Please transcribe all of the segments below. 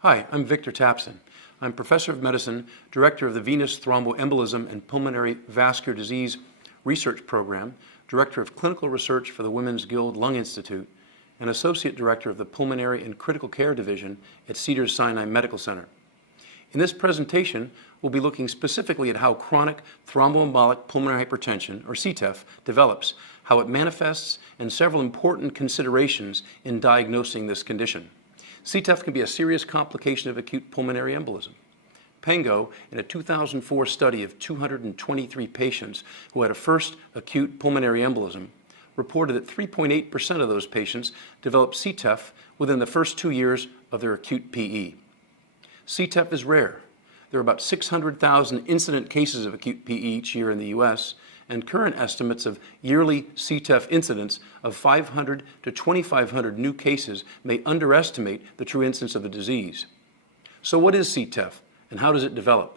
Hi, I'm Victor Tapson. I'm Professor of Medicine, Director of the Venous Thromboembolism and Pulmonary Vascular Disease Research Program, Director of Clinical Research for the Women's Guild Lung Institute, and Associate Director of the Pulmonary and Critical Care Division at Cedars-Sinai Medical Center. In this presentation, we'll be looking specifically at how chronic thromboembolic pulmonary hypertension, or CTEPH, develops, how it manifests, and several important considerations in diagnosing this condition. CTEPH can be a serious complication of acute pulmonary embolism. Pengo, in a 2004 study of 223 patients who had a first acute pulmonary embolism, reported that 3.8% of those patients developed CTEPH within the first 2 years of their acute PE. CTEPH is rare. There are about 600,000 incident cases of acute PE each year in the U.S., and current estimates of yearly CTEPH incidence of 500 to 2,500 new cases may underestimate the true incidence of the disease. So what is CTEPH, and how does it develop?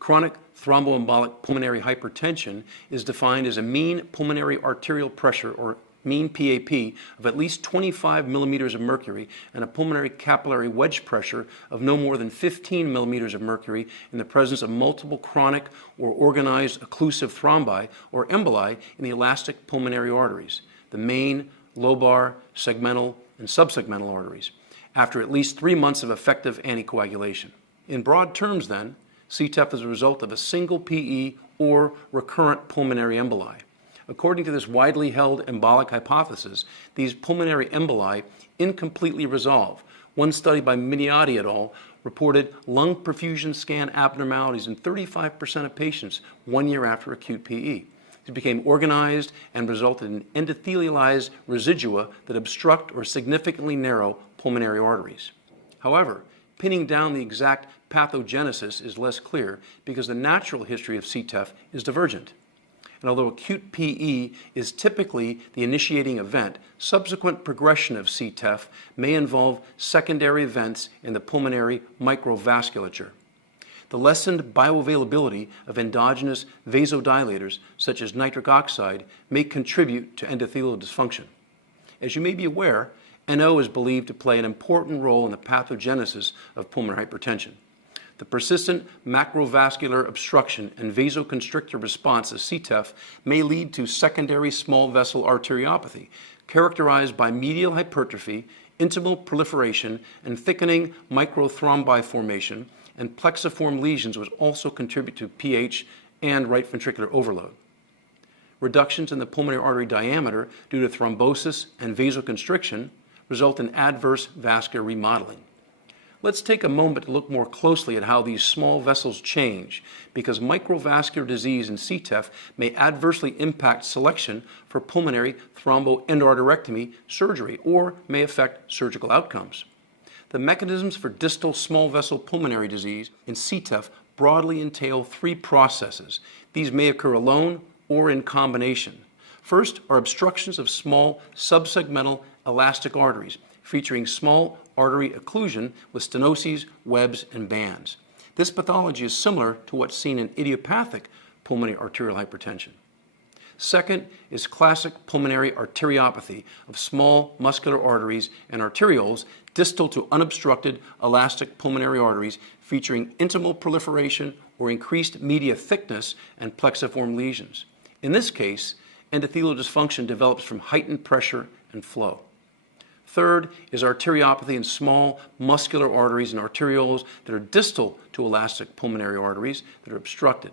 Chronic thromboembolic pulmonary hypertension is defined as a mean pulmonary arterial pressure, or mean PAP, of at least 25 millimeters of mercury and a pulmonary capillary wedge pressure of no more than 15 millimeters of mercury in the presence of multiple chronic or organized occlusive thrombi, or emboli, in the elastic pulmonary arteries, the main, lobar, segmental, and subsegmental arteries, after at least 3 months of effective anticoagulation. In broad terms, then, CTEPH is a result of a single PE or recurrent pulmonary emboli. According to this widely held embolic hypothesis, these pulmonary emboli incompletely resolve. One study by Miniotti et al. Reported lung perfusion scan abnormalities in 35% of patients 1 year after acute PE. These became organized and resulted in endothelialized residua that obstruct or significantly narrow pulmonary arteries. However, pinning down the exact pathogenesis is less clear because the natural history of CTEPH is divergent. And although acute PE is typically the initiating event, subsequent progression of CTEPH may involve secondary events in the pulmonary microvasculature. The lessened bioavailability of endogenous vasodilators, such as nitric oxide, may contribute to endothelial dysfunction. As you may be aware, NO is believed to play an important role in the pathogenesis of pulmonary hypertension. The persistent macrovascular obstruction and vasoconstrictor response of CTEPH may lead to secondary small vessel arteriopathy, characterized by medial hypertrophy, intimal proliferation, and thickening microthrombi formation, and plexiform lesions which also contribute to PH and right ventricular overload. Reductions in the pulmonary artery diameter due to thrombosis and vasoconstriction result in adverse vascular remodeling. Let's take a moment to look more closely at how these small vessels change, because microvascular disease in CTEPH may adversely impact selection for pulmonary thromboendarterectomy surgery or may affect surgical outcomes. The mechanisms for distal small vessel pulmonary disease in CTEPH broadly entail 3 processes. These may occur alone or in combination. First are obstructions of small subsegmental elastic arteries, featuring small artery occlusion with stenoses, webs, and bands. This pathology is similar to what's seen in idiopathic pulmonary arterial hypertension. Second is classic pulmonary arteriopathy of small muscular arteries and arterioles distal to unobstructed elastic pulmonary arteries, featuring intimal proliferation or increased media thickness and plexiform lesions. In this case, endothelial dysfunction develops from heightened pressure and flow. Third is arteriopathy in small muscular arteries and arterioles that are distal to elastic pulmonary arteries that are obstructed.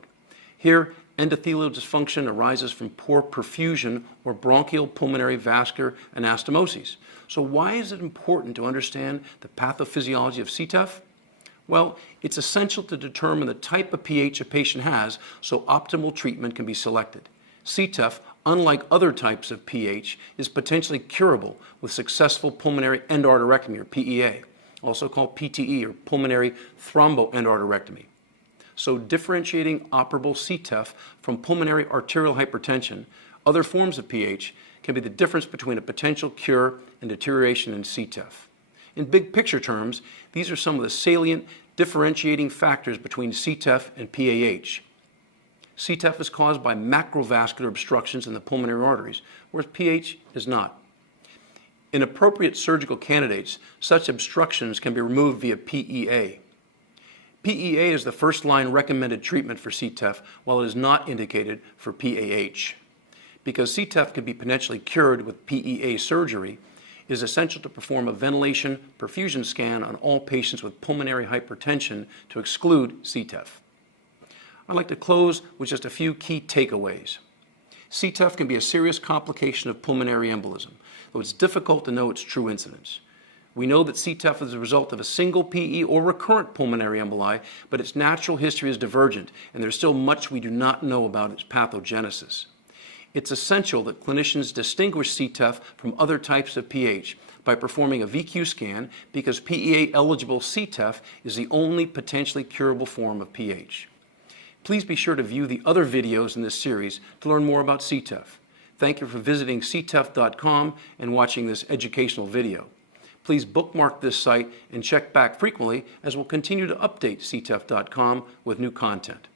Here, endothelial dysfunction arises from poor perfusion or bronchial pulmonary vascular anastomoses. So why is it important to understand the pathophysiology of CTEPH? Well, it's essential to determine the type of pH a patient has so optimal treatment can be selected. CTEPH, unlike other types of pH, is potentially curable with successful pulmonary endarterectomy, or PEA, also called PTE, or pulmonary thromboendarterectomy. So differentiating operable CTEPH from pulmonary arterial hypertension, other forms of pH, can be the difference between a potential cure and deterioration in CTEPH. In big picture terms, these are some of the salient differentiating factors between CTEPH and PAH. CTEPH is caused by macrovascular obstructions in the pulmonary arteries, whereas PH is not. In appropriate surgical candidates, such obstructions can be removed via PEA. PEA is the first-line recommended treatment for CTEPH, while it is not indicated for PAH. Because CTEPH can be potentially cured with PEA surgery, it is essential to perform a ventilation perfusion scan on all patients with pulmonary hypertension to exclude CTEPH. I'd like to close with just a few key takeaways. CTEPH can be a serious complication of pulmonary embolism, though it's difficult to know its true incidence. We know that CTEPH is a result of a single PE or recurrent pulmonary emboli, but its natural history is divergent, and there's still much we do not know about its pathogenesis. It's essential that clinicians distinguish CTEPH from other types of PH by performing a VQ scan, because PEA-eligible CTEPH is the only potentially curable form of PH. Please be sure to view the other videos in this series to learn more about CTEPH. Thank you for visiting cteph.com and watching this educational video. Please bookmark this site and check back frequently, as we'll continue to update cteph.com with new content.